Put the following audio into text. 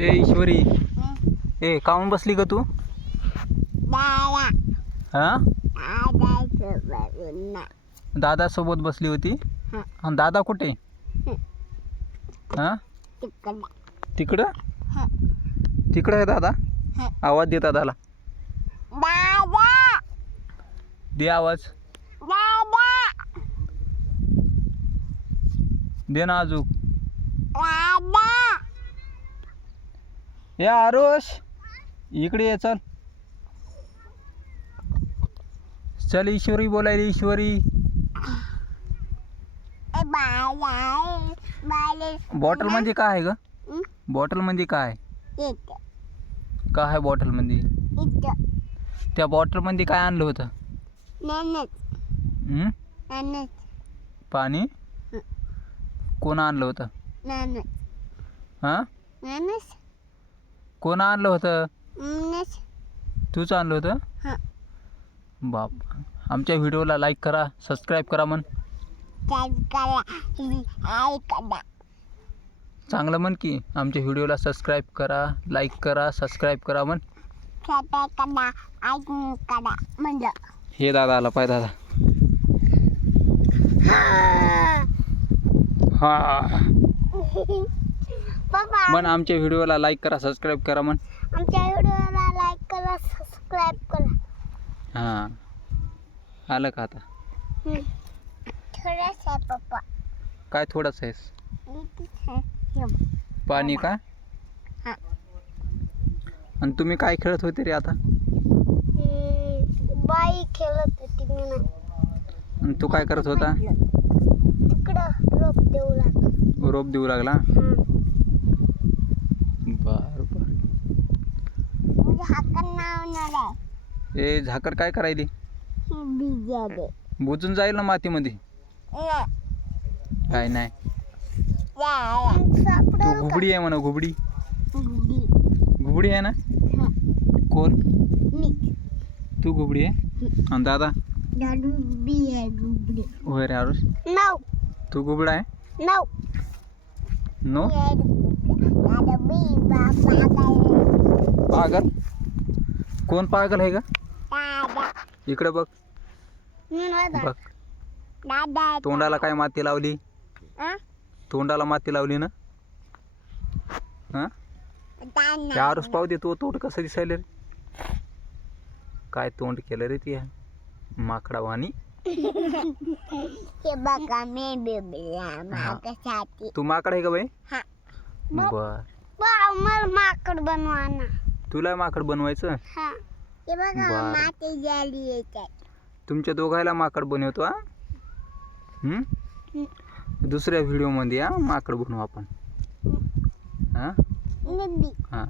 ए ईश्वरी. ए काऊन बसली ग तू? हा? दादा सोबत बसली होती? हं. आणि दादा कुठे? हा. तिकडं. तिकडं? आहे दादा. आवाज दे दादाला. दे आवाज. दे ना अजून. या आरुष. इकडे ये चल. चल ईश्वरी बोलायला ईश्वरी. बॉटलमध्ये काय आहे ग? बॉटलमध्ये काय? काय आहे बॉटलमध्ये त्या बॉटलमध्ये काय आणलं होतं? हं? पाणी? हं. कोण आणलं होतं? हा? कोण आणलं होतं? तूच आणलं होतं? हं. बाप. आमच्या व्हिडिओला लाईक करा सबस्क्राईब करा म्हण. चांगलं म्हण की आमच्या व्हिडिओला सबस्क्राईब करा लाईक करा सबस्क्राईब करा म्हण. हे दादा आला पाय दादा. हा. पप्पा म्हण आमच्या व्हिडिओला लाईक करा सबस्क्राईब करा म्हण आमच्या व्हिडिओला लाईक करा सबस्क्राईब करा. हां. आलं का आता? थोडंसं आहे पप्पा. काय थोडंसं आहेस? इथेच आहे. हे बघ. पाणी का? हा. आणि तुम्ही काय खेळत होते रे आता? हम्म, बाई खेळत होती मी ना. आणि तू काय करत होता? तिकडं रोप देऊ लागला. रोप देऊ लागला. बर बर. ए झाकर काय करायली? बुजून जाईल ना मातीमध्ये? काय नाही तू घुबडी आहे म्हणा घुबडी. घुबडी. आहे ना? कोण? तू घुबडी आहे? आणि दादा? होय रे आरुष तू घुबडा आहे? नऊ. नो पागल? कोण पागल आहे का इकडे बघ. म्हणून बघ. तोंडाला काय माती लावली? तोंडाला माती लावली ना? हा? आरुष पाहू दे तो तोंड कसं दिसायला रे. काय तोंड केलं रे ती? माकडा वाणी हे. तू माकड आहे का बाई? हा. बर. मला माकड बनवा ना. तुला माकड बनवायचं? हा. हे बघा बरं. माती झाली याच्यात तुमच्या दोघायला माकड बनवतो हा? हं? दुसऱ्या व्हिडिओमध्ये हा माकड बनवू आपण. हा? हा.